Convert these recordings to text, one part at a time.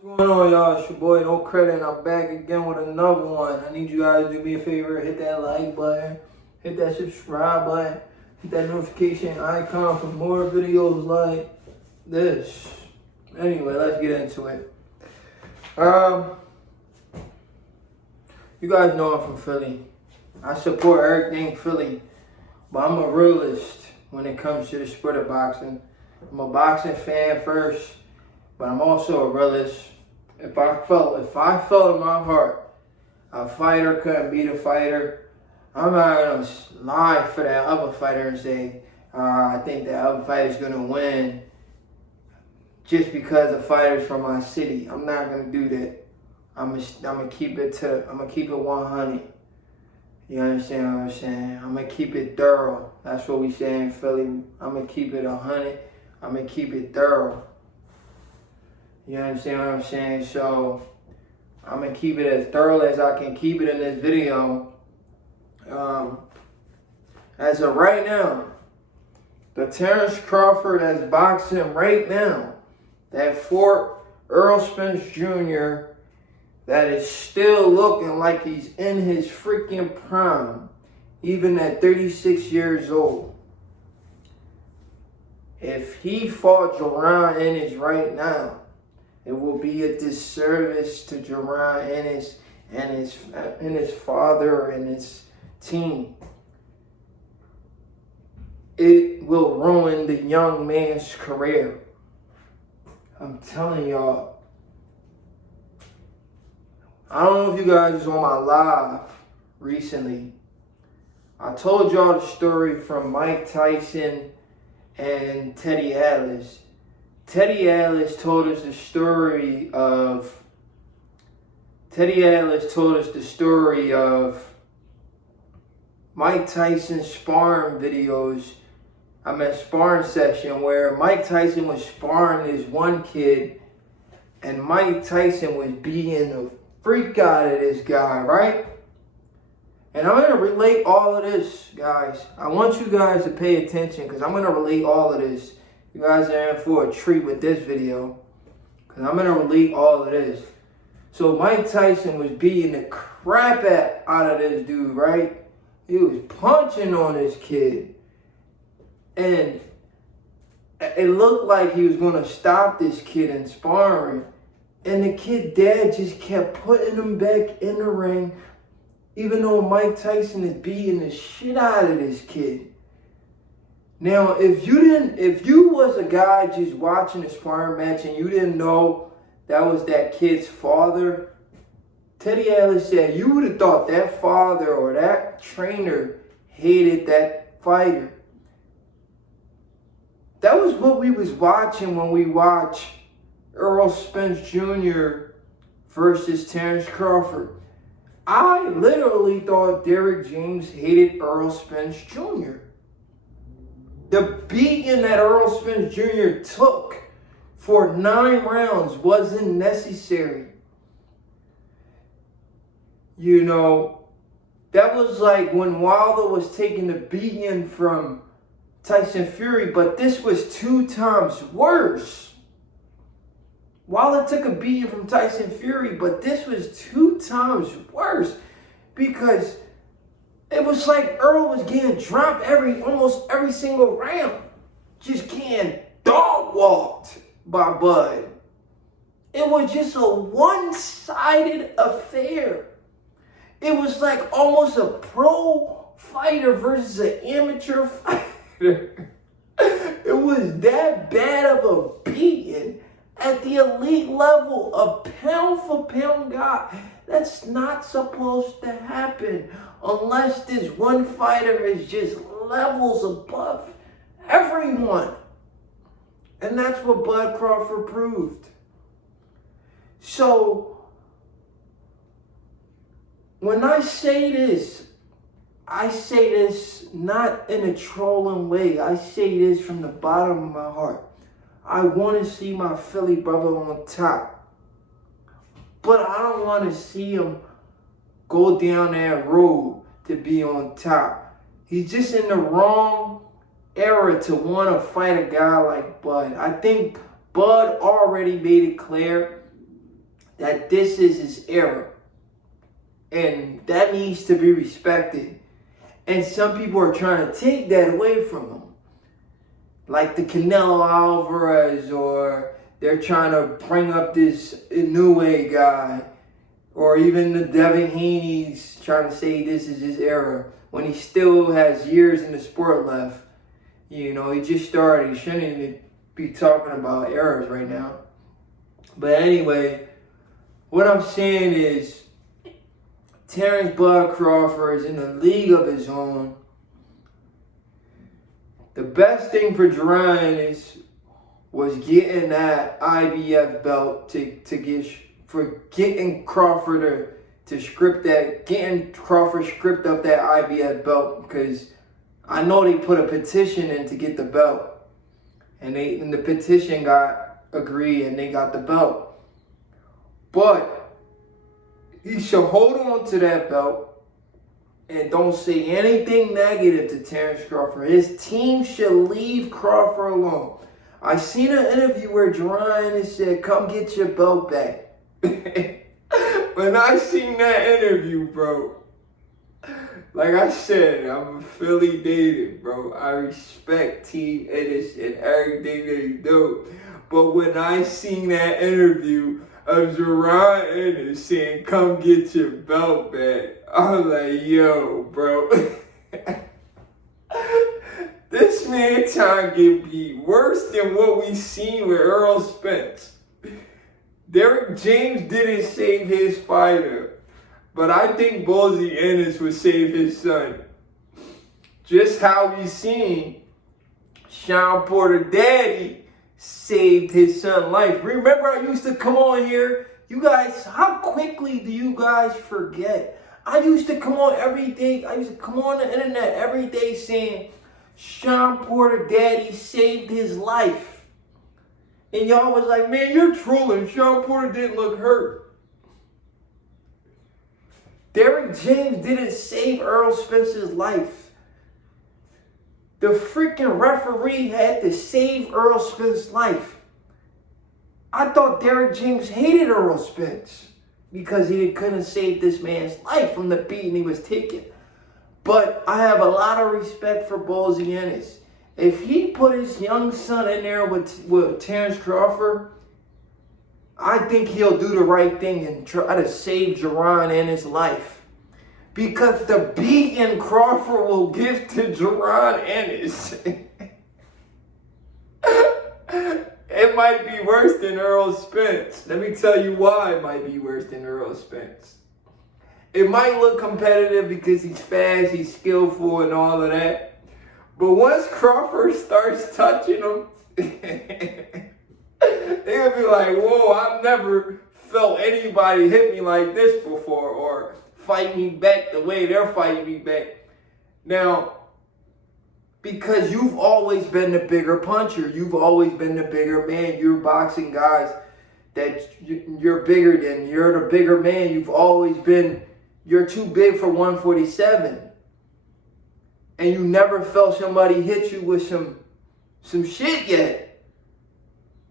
What's going on, y'all? It's your boy No Credit, and I'm back again with another one. I need you guys to do me a favor, hit that like button, hit that subscribe button, hit that notification icon for more videos like this. Anyway, let's get into it. You guys know I'm from Philly. I support everything Philly, but I'm a realist when it comes to the sport of boxing. I'm a boxing fan first, but I'm also a realist. If I felt in my heart a fighter couldn't beat a fighter, I'm not gonna lie for that other fighter and say I think that other fighter's gonna win just because the fighter's from my city. I'm not gonna do that. I'm gonna keep it 100. You understand what I'm saying? I'm gonna keep it thorough. That's what we say in Philly. I'm gonna keep it 100. I'm gonna keep it thorough. You understand what I'm saying? So I'm gonna keep it as thorough as I can keep it in this video. As of right now, the Terence Crawford that's boxing right now, that Fort Earl Spence Jr., that is still looking like he's in his freaking prime, even at 36 years old. If he fought Jaron Ennis right now, it will be a disservice to Jaron Ennis and his father and his team. It will ruin the young man's career. I'm telling y'all. I don't know if you guys was on my live recently. I told y'all the story from Mike Tyson and Teddy Atlas. Teddy Atlas told us the story of Mike Tyson's sparring session where Mike Tyson was sparring this one kid and Mike Tyson was beating the freak out of this guy, right? And I'm going to relate all of this, guys. I want you guys to pay attention because I'm going to relate all of this. You guys are in for a treat with this video because I'm going to relate all of this. So Mike Tyson was beating the crap out of this dude, right? He was punching on this kid. And it looked like he was going to stop this kid in sparring. And the kid dad just kept putting him back in the ring, even though Mike Tyson is beating the shit out of this kid. Now, if you was a guy just watching a sparring match and you didn't know that was that kid's father, Teddy Atlas said you would have thought that father or that trainer hated that fighter. That was what we was watching when we watched Earl Spence Jr. versus Terence Crawford. I literally thought Derrick James hated Earl Spence Jr. The beating that Earl Spence Jr. took for 9 rounds wasn't necessary. You know, that was like when Wilder was taking the beating from Tyson Fury, but this was 2 times worse. Wilder took a beating from Tyson Fury, but this was 2 times worse because it was like Earl was getting dropped almost every single round. Just getting dog walked by Bud. It was just a one-sided affair. It was like almost a pro fighter versus an amateur fighter. It was that bad of a beating at the elite level, a pound-for-pound guy. That's not supposed to happen unless this one fighter is just levels above everyone. And that's what Bud Crawford proved. So, when I say this not in a trolling way. I say this from the bottom of my heart. I want to see my Philly brother on top. But I don't want to see him go down that road to be on top. He's just in the wrong era to want to fight a guy like Bud. I think Bud already made it clear that this is his era. And that needs to be respected. And some people are trying to take that away from him. Like the Canelo Alvarez, or they're trying to bring up this Inoue guy, or even the Devin Haney's trying to say this is his era, when he still has years in the sport left. You know, he just started. He shouldn't even be talking about eras right now. But anyway, what I'm saying is, Terence Crawford is in a league of his own. The best thing for Jaron Ennis was getting that IBF belt getting Crawford to script that, getting Crawford script up that IBF belt, because I know they put a petition in to get the belt, and the petition got agreed and they got the belt. But he should hold on to that belt and don't say anything negative to Terence Crawford. His team should leave Crawford alone. I seen an interview where Jaron Ennis said, "Come get your belt back." When I seen that interview, bro, like I said, I'm a Philly native, bro. I respect Team Ennis and everything they do. But when I seen that interview of Jaron Ennis saying, "Come get your belt back," I was like, yo, bro. This man trying to get beat worse than what we seen with Earl Spence. Derek James didn't save his fighter, but I think Ballsy Ennis would save his son. Just how we seen Sean Porter Daddy saved his son's life. Remember, I used to come on here. You guys, how quickly do you guys forget? I used to come on every day. I used to come on the internet every day saying Sean Porter Daddy saved his life. And y'all was like, man, you're trolling. Sean Porter didn't look hurt. Derek James didn't save Earl Spence's life. The freaking referee had to save Earl Spence's life. I thought Derek James hated Earl Spence because he couldn't save this man's life from the beating he was taking. But I have a lot of respect for Ballsy Ennis. If he put his young son in there with Terence Crawford, I think he'll do the right thing and try to save Jaron Ennis' life. Because the beating Crawford will give to Jaron Ennis, it might be worse than Earl Spence. Let me tell you why it might be worse than Earl Spence. It might look competitive because he's fast, he's skillful, and all of that. But once Crawford starts touching him, they'll be like, whoa, I've never felt anybody hit me like this before, or fight me back the way they're fighting me back. Now, because you've always been the bigger puncher, you've always been the bigger man, you're boxing guys that you're bigger than, you're the bigger man, you've always been, you're too big for 147. And you never felt somebody hit you with some shit yet.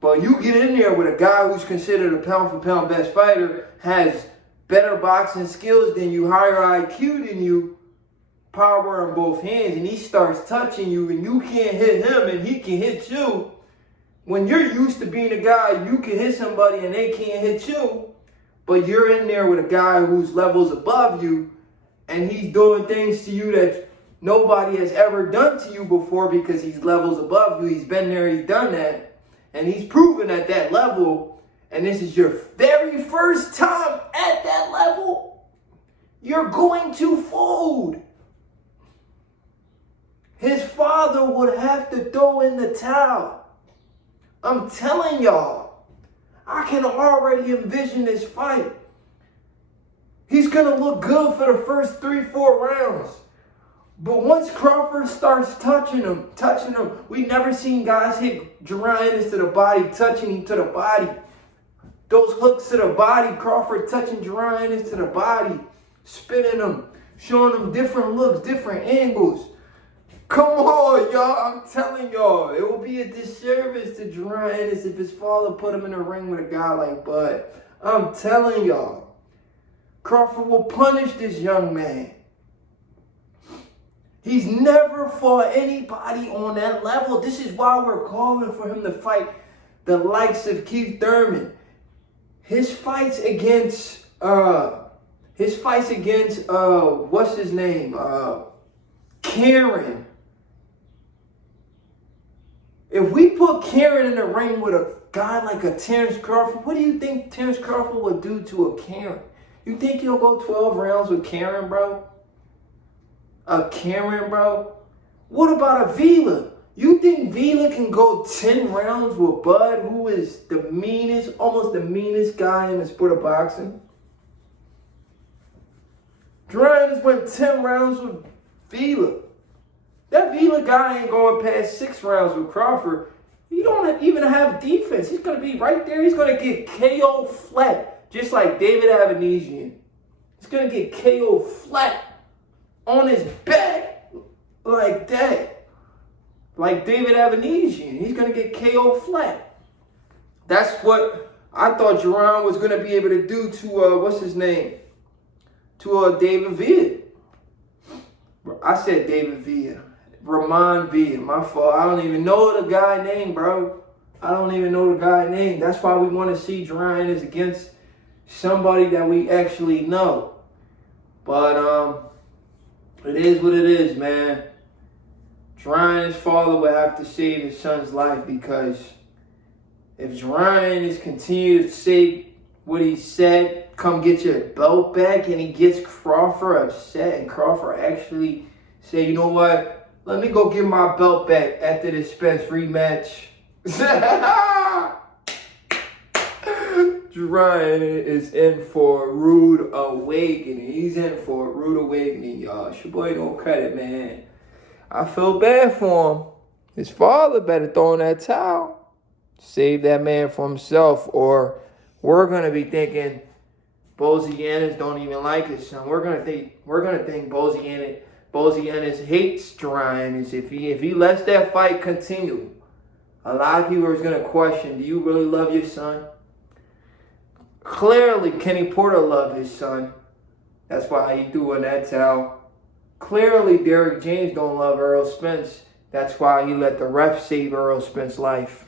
But you get in there with a guy who's considered a pound-for-pound best fighter, has better boxing skills than you, higher IQ than you, power in both hands, and he starts touching you, and you can't hit him, and he can hit you. When you're used to being a guy, you can hit somebody, and they can't hit you, but you're in there with a guy who's levels above you, and he's doing things to you that nobody has ever done to you before because he's levels above you. He's been there, he's done that, and he's proven at that level, and this is your very first time at that level, you're going to fold. His father would have to throw in the towel. I'm telling y'all, I can already envision this fight. He's going to look good for the first 3-4 rounds. But once Crawford starts touching him, we never seen guys hit Jaron Ennis to the body, touching him to the body. Those hooks to the body, Crawford touching Jaron Ennis to the body, spinning him, showing him different looks, different angles. Come on, y'all. I'm telling y'all, it will be a disservice to Jaron Ennis if his father put him in a ring with a guy like Bud. I'm telling y'all. Crawford will punish this young man. He's never fought anybody on that level. This is why we're calling for him to fight the likes of Keith Thurman. His fights against what's his name? Karen. If we put Karen in the ring with a guy like a Terence Crawford, what do you think Terence Crawford would do to a Karen? You think he'll go 12 rounds with Karen, bro? A Karen, bro? What about a Vila? You think Vila can go 10 rounds with Bud, who is the meanest, almost the meanest guy in the sport of boxing? Jaron Ennis went 10 rounds with Vila. That Vila guy ain't going past 6 rounds with Crawford. He don't even have defense. He's going to be right there. He's going to get KO flat, just like David Avanesian. He's going to get KO flat on his back like that. Like David Avanesian. He's going to get KO flat. That's what I thought Jaron was going to be able to do to, what's his name? To David Villa. I said David Villa. Ramon Villa. My fault. I don't even know the guy name, bro. I don't even know the guy name. That's why we want to see Jaron Ennis against somebody that we actually know. But it is what it is, man. Jaron Ennis' father would have to save his son's life, because if Jaron Ennis continues to say what he said, come get your belt back, and he gets Crawford upset, and Crawford actually say, you know what? Let me go get my belt back after this Spence rematch. Jaron is in for a rude awakening. He's in for a rude awakening, y'all. It's your boy Don't Cut It, man. I feel bad for him. His father better throw in that towel. Save that man for himself, or we're gonna be thinking Bozy Ennis don't even like his son. We're gonna think Bozy Ennis hates Jaron Ennis if he lets that fight continue. A lot of people are gonna question, do you really love your son? Clearly, Kenny Porter loved his son. That's why he threw in that towel. Clearly, Derrick James don't love Errol Spence. That's why he let the ref save Errol Spence's life.